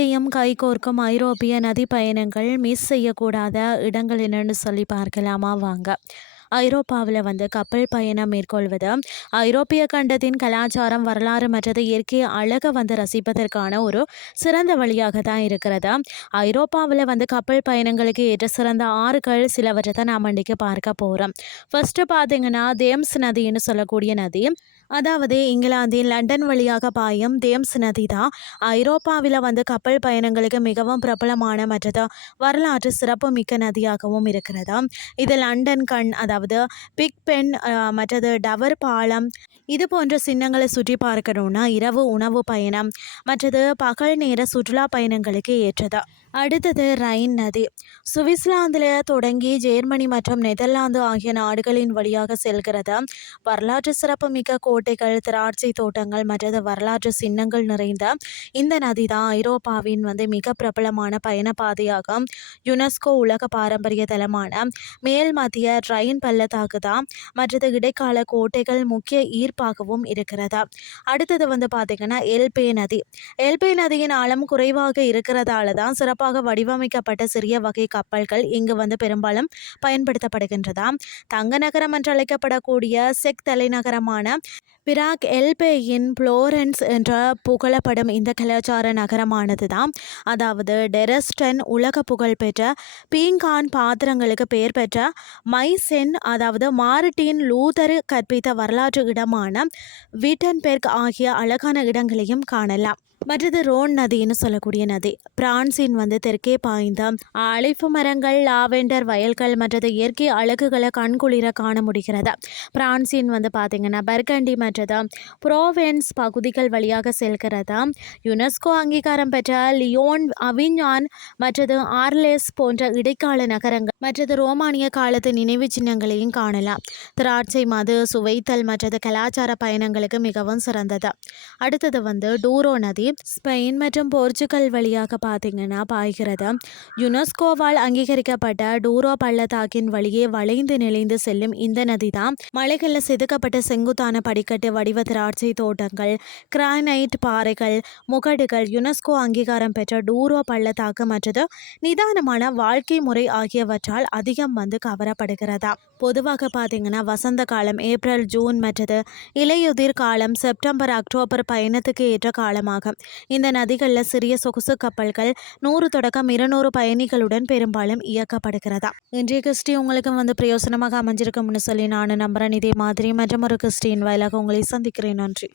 வாழ்க்கையும் கைகோர்க்கும் ஐரோப்பிய நதி பயணங்கள் மிஸ் செய்யக்கூடாத இடங்கள் என்னன்னு சொல்லி பார்க்கலாமா வாங்க. ஐரோப்பாவில் கப்பல் பயணம் மேற்கொள்வது ஐரோப்பிய கண்டத்தின் கலாச்சாரம், வரலாறு மற்றது இயற்கை அழகை ரசிப்பதற்கான ஒரு சிறந்த வழியாக தான் இருக்கிறது. ஐரோப்பாவில் கப்பல் பயணங்களுக்கு ஏற்ற சிறந்த ஆறுகள் சிலவற்றை தான் நாம் இன்றைக்கி பார்க்க போகிறோம். ஃபர்ஸ்ட் பார்த்தீங்கன்னா தேம்ஸ் நதின்னு சொல்லக்கூடிய நதி. அதாவது இங்கிலாந்தின் லண்டன் வழியாக பாயும் தேம்ஸ் நதி தான் ஐரோப்பாவில் கப்பல் பயணங்களுக்கு மிகவும் பிரபலமான மற்றது வரலாற்று சிறப்பு மிக்க நதியாகவும் இருக்கிறது. இது லண்டன் கண், அதாவது பிக் பென் மற்றது டவர் பாலம் இது போன்ற சின்னங்களை சுற்றி பார்க்கணும்னா இரவு உணவு பயணம் மற்றது பகல் நேர சுற்றுலா பயணங்களுக்கு ஏற்றது. அடுத்தது ரைன் நதி. சுவிட்சர்லாந்தில் தொடங்கி ஜெர்மனி மற்றும் நெதர்லாந்து ஆகிய நாடுகளின் வழியாக செல்கிறது. வரலாற்று சிறப்புமிக்க கோட்டைகள், திராட்சை தோட்டங்கள் மற்றது வரலாற்று சின்னங்கள் நிறைந்த இந்த நதி தான் ஐரோப்பாவின் மிக பிரபலமான பயண பாதையாகும். யுனெஸ்கோ உலக பாரம்பரிய தலமான மேல் மத்திய ரைன் பள்ளத்தாக்கு தான் மற்றது இடைக்கால கோட்டைகள் முக்கிய ஈர்ப்பாகவும் இருக்கிறது. அடுத்தது பார்த்திங்கன்னா எல்பே நதி. எல்பே நதியின் ஆழம் குறைவாக இருக்கிறதால தான் சிறப்பாக வடிவமைக்கப்பட்ட சிறிய வகை கப்பல்கள் இங்கு பெரும்பாலும் பயன்படுத்தப்படுகின்றதா. தங்க நகரம் என்று அழைக்கப்படக்கூடிய செக் தலைநகரமான பிராக் எல்பேயின் புளோரன்ஸ் என்ற புகழப்படும் இந்த கலாச்சார நகரமானது தான், அதாவது டெரஸ்டன் உலக புகழ்பெற்ற பீங்கான் பாத்திரங்களுக்கு பெயர் பெற்ற மைசென், அதாவது மார்ட்டின் லூதர் கற்பித்த வரலாற்று இடமான விட்டன்பெர்க் ஆகிய அழகான இடங்களையும் காணலாம். மற்றது ரோன் நதின்னு சொல்லக்கூடிய நதி. பிரான்சின் தெற்கே பாய்ந்த அழைப்பு மரங்கள், லாவெண்டர் வயல்கள் மற்றது இயற்கை அழகுகளை கண்குளிர காண முடிகிறது. பிரான்சின் பார்த்தீங்கன்னா பர்கண்டி மற்றது புரோவென்ஸ் பகுதிகள் வழியாக செல்கிறது. யுனெஸ்கோ அங்கீகாரம் பெற்ற லியோன், அவிஞான் மற்றது ஆர்லெஸ் போன்ற இடைக்கால நகரங்கள் மற்றது ரோமானிய காலத்து நினைவு சின்னங்களையும் காணலாம். திராட்சை மது சுவைத்தல் மற்றது கலாச்சார பயணங்களுக்கு மிகவும் சிறந்தது. அடுத்தது டூரோ நதி. ஸ்பெயின் மற்றும் போர்ச்சுகல் வழியாக பார்த்தீங்கன்னா பாய்கிறது. யுனெஸ்கோவால் அங்கீகரிக்கப்பட்ட டூரோ பள்ளத்தாக்கின் வழியே வளைந்து நெளிந்து செல்லும் இந்த நதி தான் மலைகளில் செதுக்கப்பட்ட செங்குத்தான படிக்கட்டு வடிவ திராட்சை தோட்டங்கள், கிரானைட் பாறைகள், முகடுகள், யுனெஸ்கோ அங்கீகாரம் பெற்ற டூரோ பள்ளத்தாக்கு மற்றது நிதானமான வாழ்க்கை முறை ஆகியவற்றால் அதிகம் கவரப்படுகிறதா. பொதுவாக பார்த்தீங்கன்னா வசந்த காலம் ஏப்ரல் ஜூன் மற்றது இலையுதிர் காலம் செப்டம்பர் அக்டோபர் பயணத்துக்கு ஏற்ற காலமாகும். இந்த நதிகளில் சிறிய சொகுசு கப்பல்கள் 100 தொடக்கம் 200 பயணிகளுடன் பெரும்பாலும் இயக்கப்படுகிறதா. இன்றைய கிறிஸ்டி உங்களுக்கு பிரயோசனமாக அமைஞ்சிருக்கும்னு சொல்லி நான் நம்புறேன். இதே மாதிரி மற்றும் ஒரு கிறிஸ்டின் வாயிலாக உங்களை சந்திக்கிறேன். நன்றி.